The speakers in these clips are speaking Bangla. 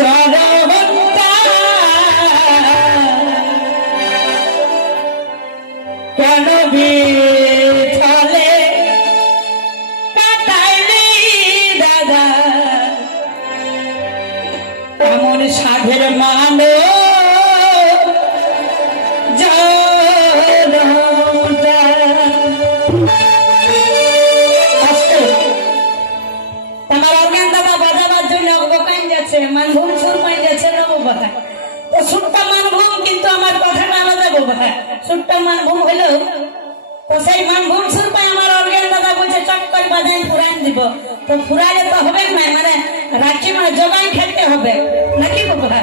চরমটা কেন বিছালে কাটাইলি দাদা এমন সাধের মানো মানভূম সুর পাই যাচ্ছে না বাবা তো সুরটা মানভূম কিন্তু আমার কথাটা আলাদা বাবা সুরটা মানভূম হলো তো সেই মানভূম সুর পাই আমার অর্গান দাদা বলছে চক্কর বাজাই পুরান দিব তো পুরাইলে তো হবে না মানে রাখি মানে জোগান খেলতে হবে নাকি বাবা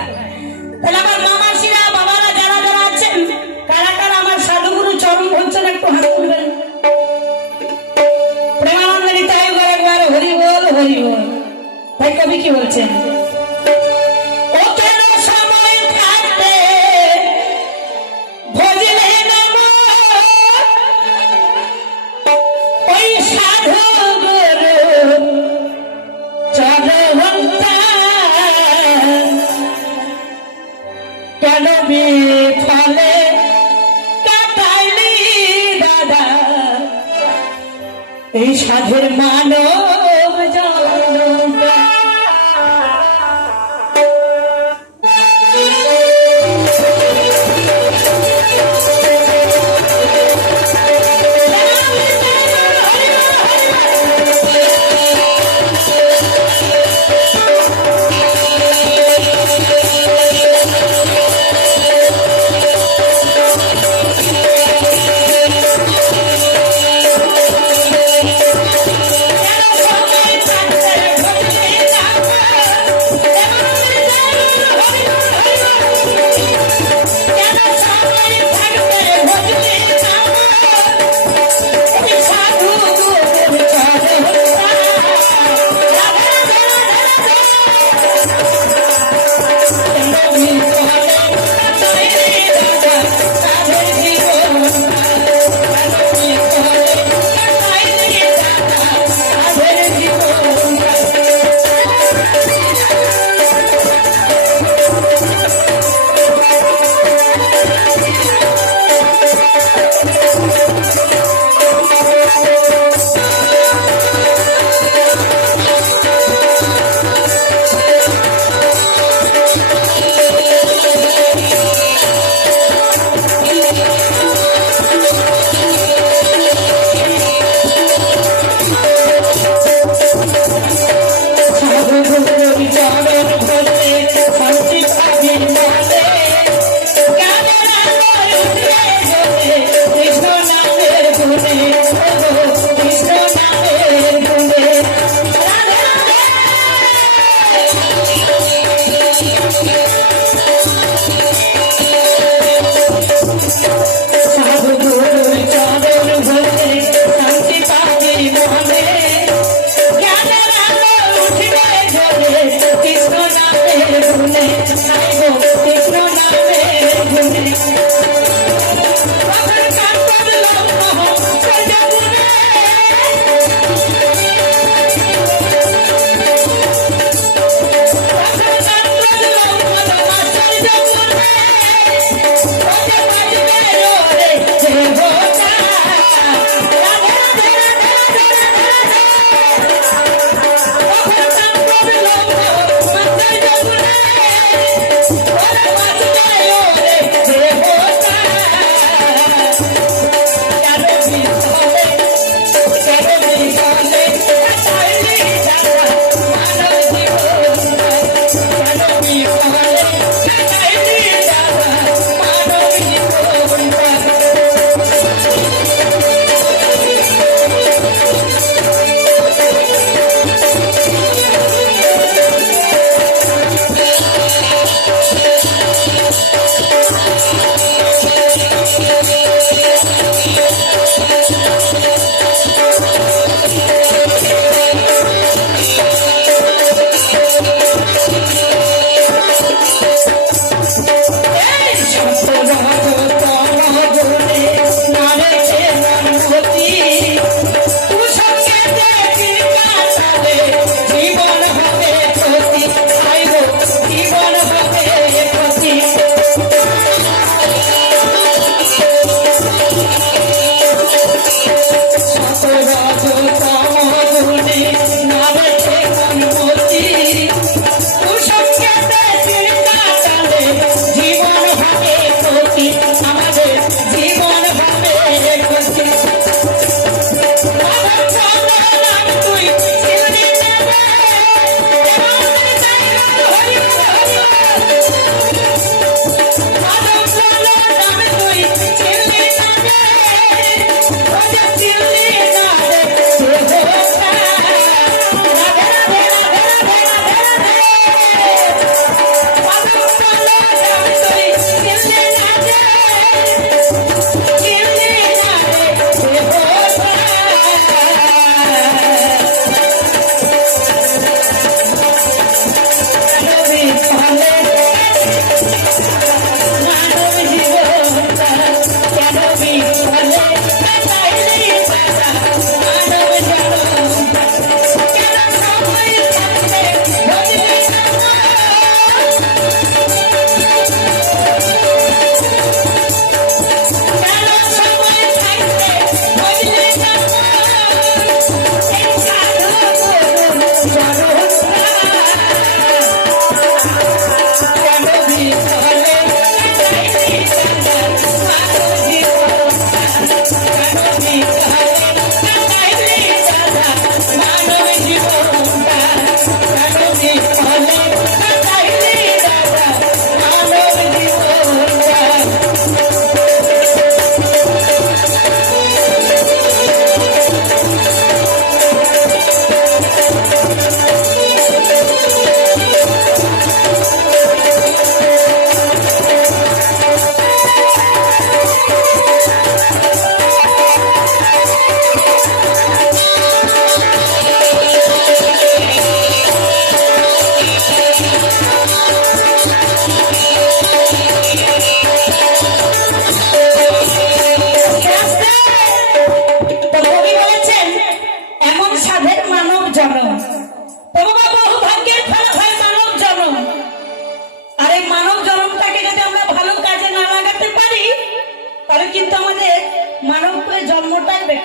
তাহলে আমার মামাসিরা বাবারা যারা যারা আছেন কারা কারা আমার সাধুগুরু চরণ ভঞ্জন একটু হাত তুলবেন প্রেমানন্দ নিতাই করে একবার হরি বল তাই কবি কি বলছেন ফলে কাটাইলি দাদা এই সাধের মানব জনতা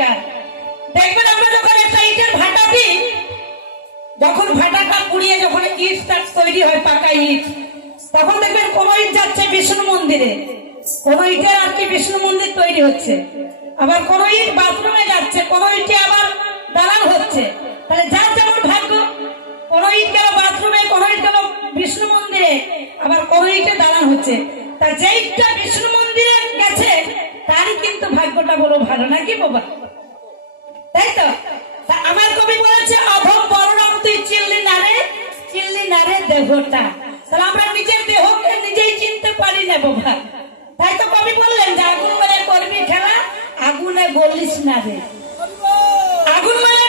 দরকার। দেখবেন আমরা যখন একটা ইটের ভাটা দিই, যখন ভাটাটা পুড়িয়ে যখন ইটটা তৈরি হয় পাকা ইট, তখন দেখবেন কোন ইট যাচ্ছে বিষ্ণু মন্দিরে, কোন ইটের আর কি বিষ্ণু মন্দির তৈরি হচ্ছে, আবার কোন ইট বাথরুমে যাচ্ছে, কোন ইটে আবার দালান হচ্ছে। তাহলে যার যেমন ভাগ্য, কোন ইট গেল বাথরুমে, কোন ইট গেল বিষ্ণু মন্দিরে, আবার কোন ইটে দালান হচ্ছে। তা যে ইটটা বিষ্ণু মন্দিরে গেছে তারই কিন্তু ভাগ্যটা বলো ভালো, নাকি বাবা? তাই তো? তা আমার কবি বলেছে অধম বর্ণম তুই চিনলি না রে দেহটা। তাহলে আমরা নিজের দেহকে নিজেই চিনতে পারি না বাবা। তাই তো কবি বললেন যে আগুন মেরে করবি খেলা, আগুনে গলিস না রে। আগুন মেরে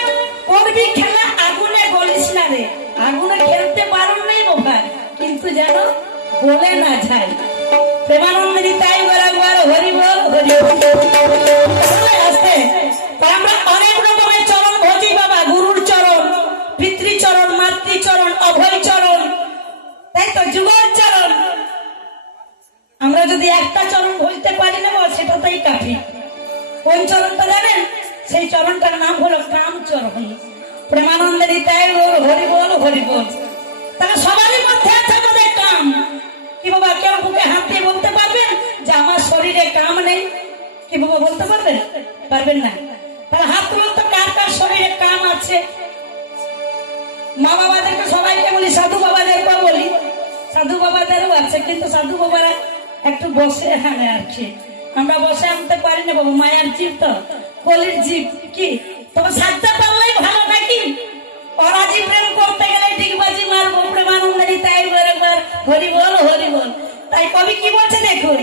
করবি খেলা, আগুনে গলিস না রে। আগুনে খেলতে পারো নাই বাবা, কিন্তু যেন বলে না যায়। প্রেমানন্দ তাই বরাবর হরি বল হরি বল আসতে। আমরা অনেক রকমের চরণ ভজি বাবা, গুরুর চরণ, পিতৃচরণ, মাতৃচরণ, অভয় চরণ, তাই তো যুগল চরণ। আমরা যদি একটা চরণ ভজতে পারি না সেটা তাই কাফি। কোন চরণটা জানেন? সেই চরণটার নাম হলো কাম চরণ। প্রেমানন্দের তাই হরি বল হরি বল। তাহলে সবারই মধ্যে আছে আমাদের কাম। কি বাবা কেউ বুকে হাত দিয়ে বলতে পারবেন যে আমার শরীরে কাম নেই? কি বাবা বলতে পারবেন? পারবেন না। তাহলে হাত তুলুন তো কার কার শরীরে কাম আছে। মা বাবাদেরকে সবাইকে বলি, সাধু বাবাদেরকে বলি, সাধু বাবাদেরও আছে, কিন্তু সাধু বাবারা একটু বসে আনে আর কি, আমরা বসে আনতে পারি না বাবু, মায়ার জীব তো, কলির জীব কি। তবে সাজতে পারলেই ভালো, নাকি? অরাজি প্রেম করতে গেলে ডিগবাজি মারবো। প্রেমানন্দ তাই বরাবর হরি বল হরি বল। তাই কবি কি বলছে দেখুন,